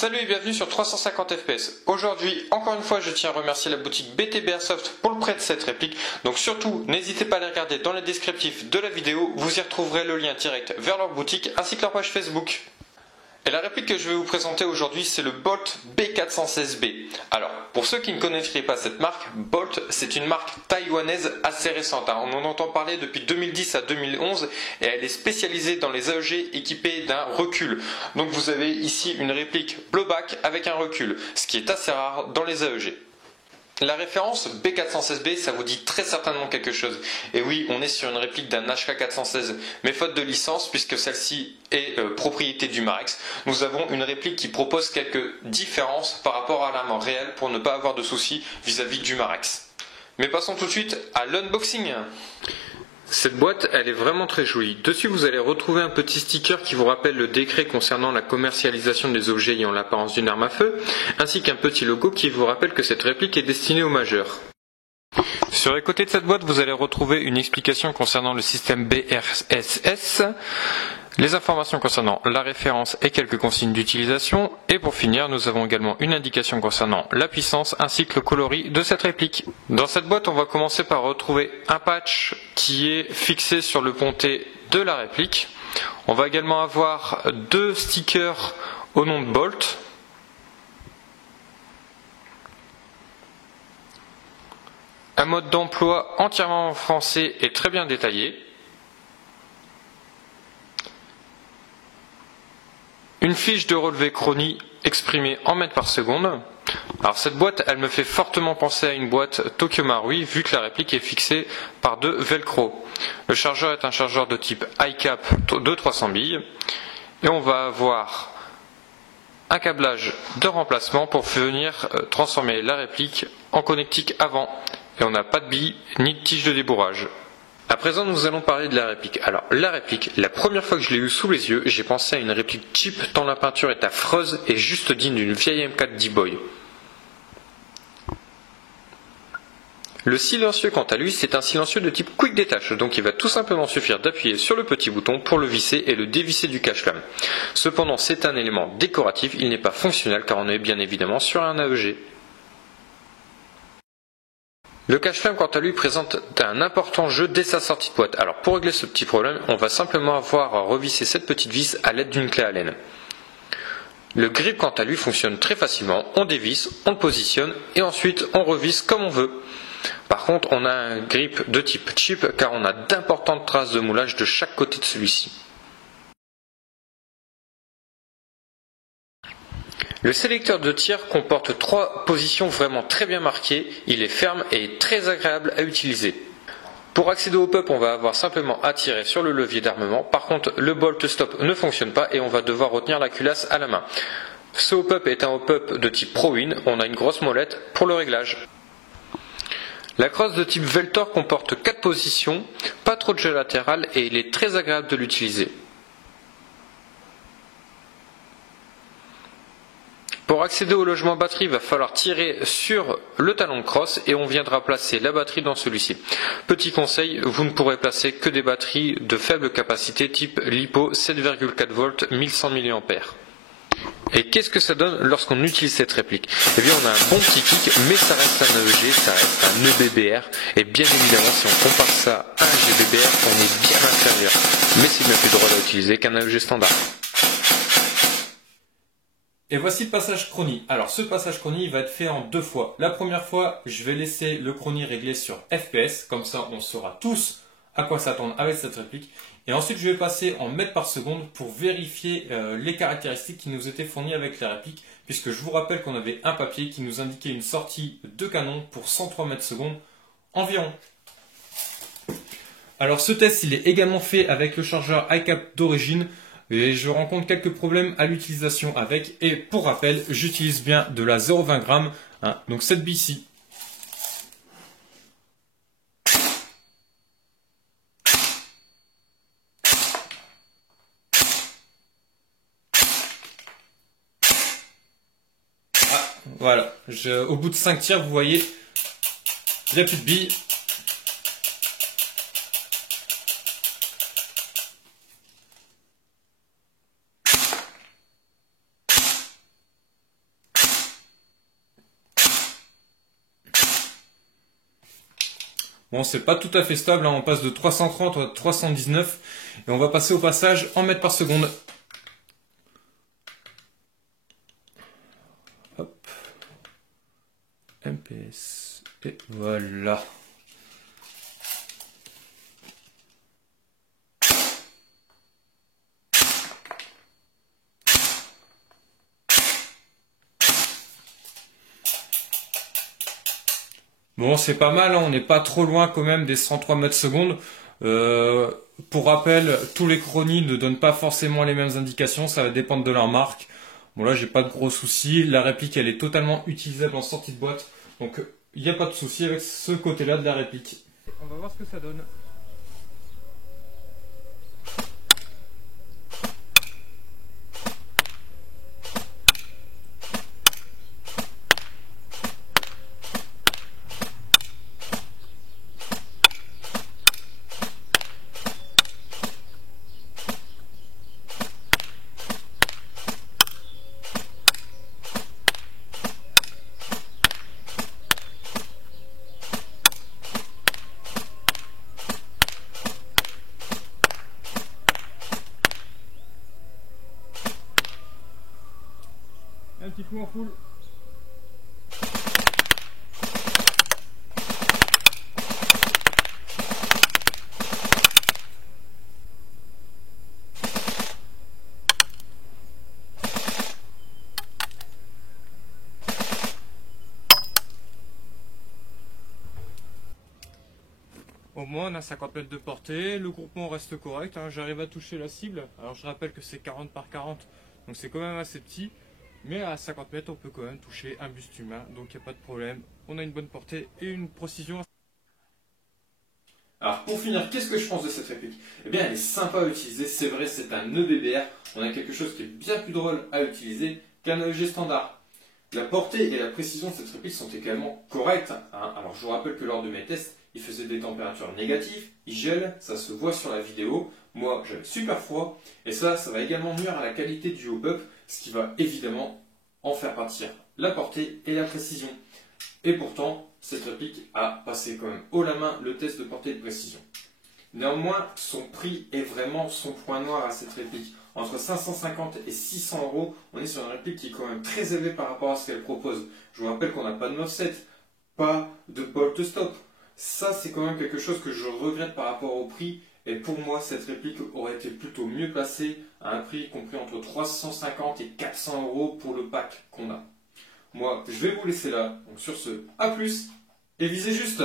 Salut et bienvenue sur 350 FPS. Aujourd'hui, encore une fois, je tiens à remercier la boutique BTB Airsoft pour le prêt de cette réplique. Donc surtout, n'hésitez pas à les regarder dans les descriptifs de la vidéo. Vous y retrouverez le lien direct vers leur boutique ainsi que leur page Facebook. Et la réplique que je vais vous présenter aujourd'hui, c'est le Bolt B416B. Alors, pour ceux qui ne connaîtraient pas cette marque, Bolt, c'est une marque taïwanaise assez récente. On en entend parler depuis 2010 à 2011 et elle est spécialisée dans les AEG équipés d'un recul. Donc vous avez ici une réplique blowback avec un recul, ce qui est assez rare dans les AEG. La référence B416B, ça vous dit très certainement quelque chose. Et oui, on est sur une réplique d'un HK416, mais faute de licence, puisque celle-ci est propriété du Marex, nous avons une réplique qui propose quelques différences par rapport à l'arme réelle pour ne pas avoir de soucis vis-à-vis du Marex. Mais passons tout de suite à l'unboxing. Cette boîte, elle est vraiment très jolie. Dessus, vous allez retrouver un petit sticker qui vous rappelle le décret concernant la commercialisation des objets ayant l'apparence d'une arme à feu, ainsi qu'un petit logo qui vous rappelle que cette réplique est destinée aux majeurs. Sur les côtés de cette boîte, vous allez retrouver une explication concernant le système BRSS, les informations concernant la référence et quelques consignes d'utilisation, et pour finir, nous avons également une indication concernant la puissance ainsi que le coloris de cette réplique. Dans cette boîte, on va commencer par retrouver un patch qui est fixé sur le pontet de la réplique. On va également avoir deux stickers au nom de Bolt. Un mode d'emploi entièrement en français et très bien détaillé. Une fiche de relevé chronie exprimée en mètres par seconde. Alors cette boîte, elle me fait fortement penser à une boîte Tokyo Marui vu que la réplique est fixée par deux velcro. Le chargeur est un chargeur de type iCap de 300 billes. Et on va avoir un câblage de remplacement pour venir transformer la réplique en connectique avant. Et on n'a pas de billes ni de tige de débourrage. À présent, nous allons parler de la réplique. Alors, la réplique, la première fois que je l'ai eue sous les yeux, j'ai pensé à une réplique cheap tant la peinture est affreuse et juste digne d'une vieille M4 D-Boy. Le silencieux, quant à lui, c'est un silencieux de type Quick Detach, donc il va tout simplement suffire d'appuyer sur le petit bouton pour le visser et le dévisser du cache-flamme. Cependant, c'est un élément décoratif, il n'est pas fonctionnel car on est bien évidemment sur un AEG. Le cache-flamme, quant à lui, présente un important jeu dès sa sortie de boîte. Alors pour régler ce petit problème, on va simplement avoir à revisser cette petite vis à l'aide d'une clé Allen. Le grip, quant à lui, fonctionne très facilement. On dévisse, on le positionne et ensuite on revisse comme on veut. Par contre, on a un grip de type cheap car on a d'importantes traces de moulage de chaque côté de celui-ci. Le sélecteur de tir comporte trois positions vraiment très bien marquées, il est ferme et très agréable à utiliser. Pour accéder au hop-up, on va avoir simplement à tirer sur le levier d'armement, par contre le bolt stop ne fonctionne pas et on va devoir retenir la culasse à la main. Ce hop-up est un hop-up de type Pro-Win, on a une grosse molette pour le réglage. La crosse de type Veltor comporte 4 positions, pas trop de jeu latéral et il est très agréable de l'utiliser. Pour accéder au logement batterie, il va falloir tirer sur le talon de crosse et on viendra placer la batterie dans celui-ci. Petit conseil, vous ne pourrez placer que des batteries de faible capacité type LiPo 7,4 volts 1100 mAh. Et qu'est-ce que ça donne lorsqu'on utilise cette réplique? Eh bien on a un bon petit kick, mais ça reste un AEG, ça reste un EBBR. Et bien évidemment si on compare ça à un GBBR, on est bien inférieur. Mais c'est bien plus drôle à utiliser qu'un AEG standard. Et voici le passage chronie. Alors ce passage chronie il va être fait en deux fois. La première fois, je vais laisser le chronie réglé sur FPS, comme ça on saura tous à quoi s'attendre avec cette réplique. Et ensuite je vais passer en mètres par seconde pour vérifier les caractéristiques qui nous étaient fournies avec la réplique, puisque je vous rappelle qu'on avait un papier qui nous indiquait une sortie de canon pour 103 mètres secondes environ. Alors ce test il est également fait avec le chargeur iCap d'origine. Et je rencontre quelques problèmes à l'utilisation avec. Et pour rappel, j'utilise bien de la 0,20 g, donc cette bille-ci. Voilà, au bout de 5 tirs, vous voyez, il n'y a plus de billes. Bon, c'est pas tout à fait stable, hein. On passe de 330 à 319 et on va passer au passage en mètres par seconde. Hop. MPS. Et voilà. Bon, c'est pas mal, hein, on n'est pas trop loin quand même des 103 mètres secondes. Pour rappel, tous les chronies ne donnent pas forcément les mêmes indications, ça va dépendre de leur marque. Bon là, j'ai pas de gros soucis. La réplique, elle est totalement utilisable en sortie de boîte, donc il n'y a pas de souci avec ce côté-là de la réplique. On va voir ce que ça donne. Un petit coup en full. Au moins on a 50 mètres de portée, le groupement reste correct, hein. J'arrive à toucher la cible. Alors je rappelle que c'est 40 par 40, donc c'est quand même assez petit. Mais à 50 mètres on peut quand même toucher un buste humain, donc il n'y a pas de problème. On a une bonne portée et une précision. Alors pour finir, qu'est-ce que je pense de cette réplique? Eh bien elle est sympa à utiliser, c'est vrai, c'est un EBBR, on a quelque chose qui est bien plus drôle à utiliser qu'un AEG standard. La portée et la précision de cette réplique sont également correctes, hein. Alors je vous rappelle que lors de mes tests, il faisait des températures négatives, il gèle, ça se voit sur la vidéo, moi j'avais super froid, et ça va également nuire à la qualité du hop-up, ce qui va évidemment en faire partir la portée et la précision. Et pourtant, cette réplique a passé quand même haut la main le test de portée et de précision. Néanmoins, son prix est vraiment son point noir à cette réplique. Entre 550 et 600 euros, on est sur une réplique qui est quand même très élevée par rapport à ce qu'elle propose. Je vous rappelle qu'on n'a pas de offset, pas de bolt stop. Ça, c'est quand même quelque chose que je regrette par rapport au prix. Et pour moi, cette réplique aurait été plutôt mieux placée à un prix compris entre 350 et 400 euros pour le pack qu'on a. Moi, je vais vous laisser là. Donc sur ce, à plus et visez juste.